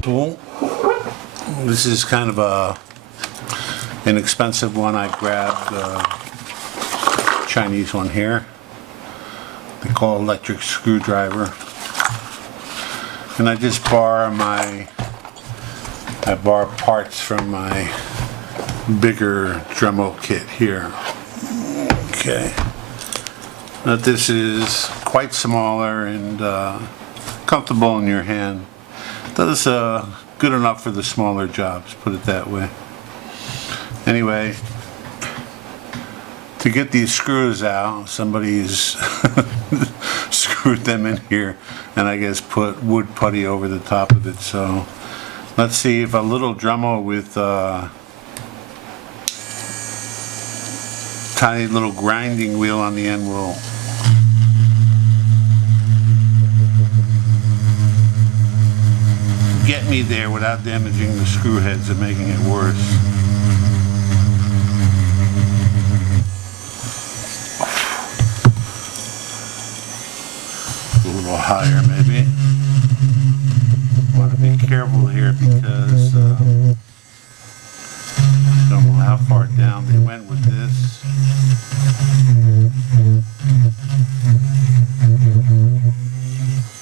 tool. This is kind of a inexpensive one. I grabbed a Chinese one here. They call it electric screwdriver. And I just borrow parts from my bigger Dremel kit here. Okay. But this is quite smaller and comfortable in your hand. Does good enough for the smaller jobs, put it that way. Anyway, to get these screws out, somebody's screwed them in here and I guess put wood putty over the top of it. So let's see if a little Dremel with tiny little grinding wheel on the end will get me there without damaging the screw heads and making it worse. A little higher maybe. Want to be careful here because I don't know how far down they went with this.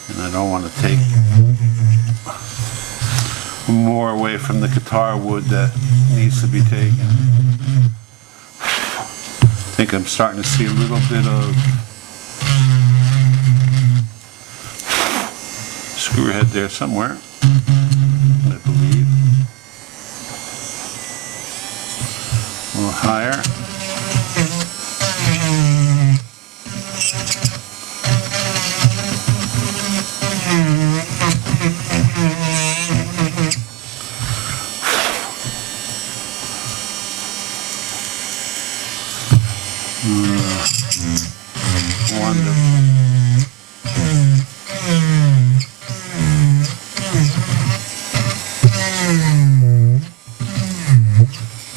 And I don't want to take more away from the guitar wood that needs to be taken. I think I'm starting to see a little bit of screw head there somewhere, I believe. A little higher.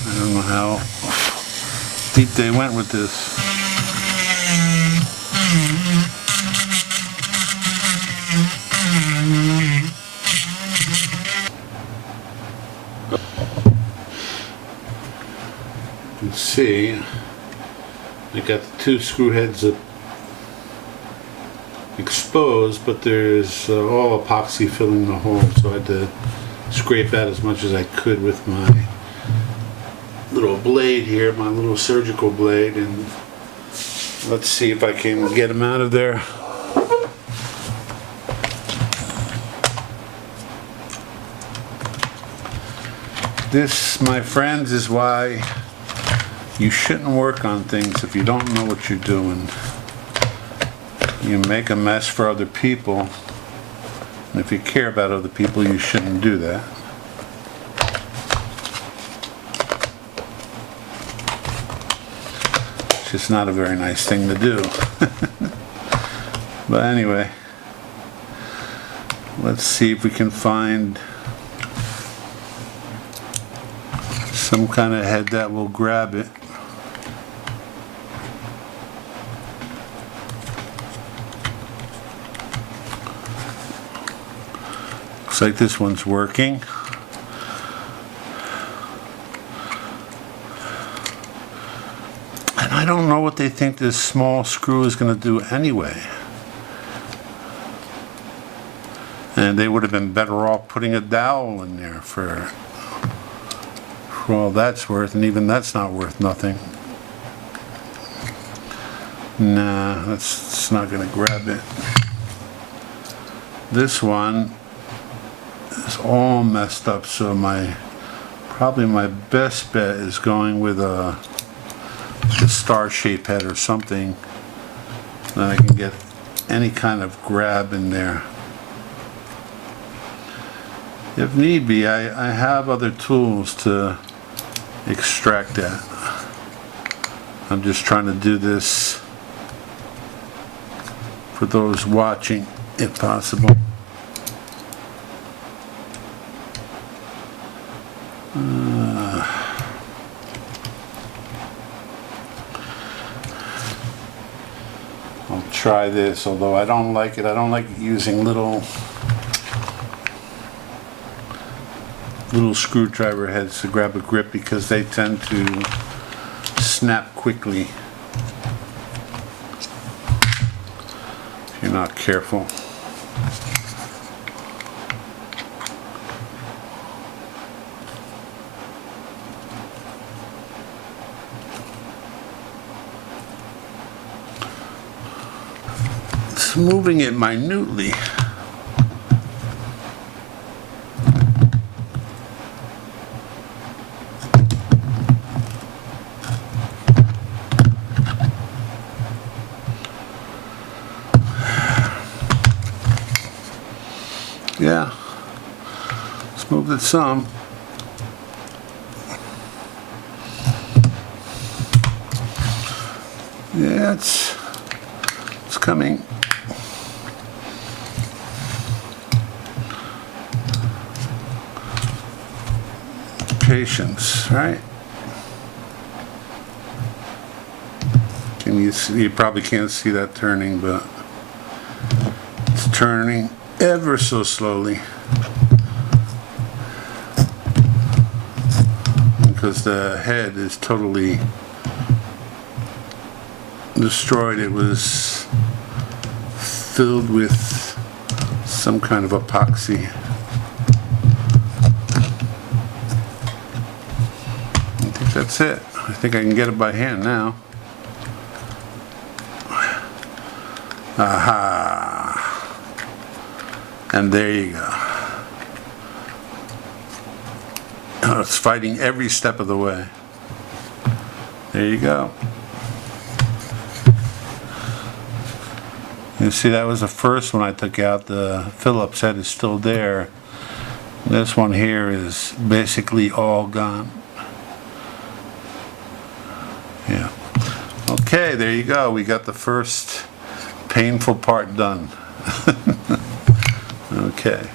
I don't know how deep they went with this. You can see I got the two screw heads exposed, but there's all epoxy filling the hole, so I had to scrape out as much as I could with my little blade here, my little surgical blade, and let's see if I can get them out of there. This, my friends, is why you shouldn't work on things if you don't know what you're doing. You make a mess for other people, and if you care about other people, you shouldn't do that. It's just not a very nice thing to do. But anyway, let's see if we can find some kind of head that will grab it. Looks like this one's working. And I don't know what they think this small screw is going to do anyway. And they would have been better off putting a dowel in there for all that's worth, and even that's not worth nothing. Nah, that's not going to grab it. This one is all messed up, so probably my best bet is going with a star-shaped head or something, then I can get any kind of grab in there. If need be, I have other tools to extract that. I'm just trying to do this for those watching, if possible. I'll try this, although I don't like it. I don't like using little little screwdriver heads to grab a grip because they tend to snap quickly if you're not careful. It's moving it minutely. Yeah, let's move it some. Yeah, it's coming. Patience, right? Can you see? You probably can't see that turning, but it's turning ever so slowly because the head is totally destroyed. It was filled with some kind of epoxy. I think that's it. I think I can get it by hand now. Aha. And there you go. Oh, it's fighting every step of the way. There you go. You see, that was the first one I took out. The Phillips head is still there. This one here is basically all gone. Yeah. Okay, there you go. We got the first painful part done. Okay.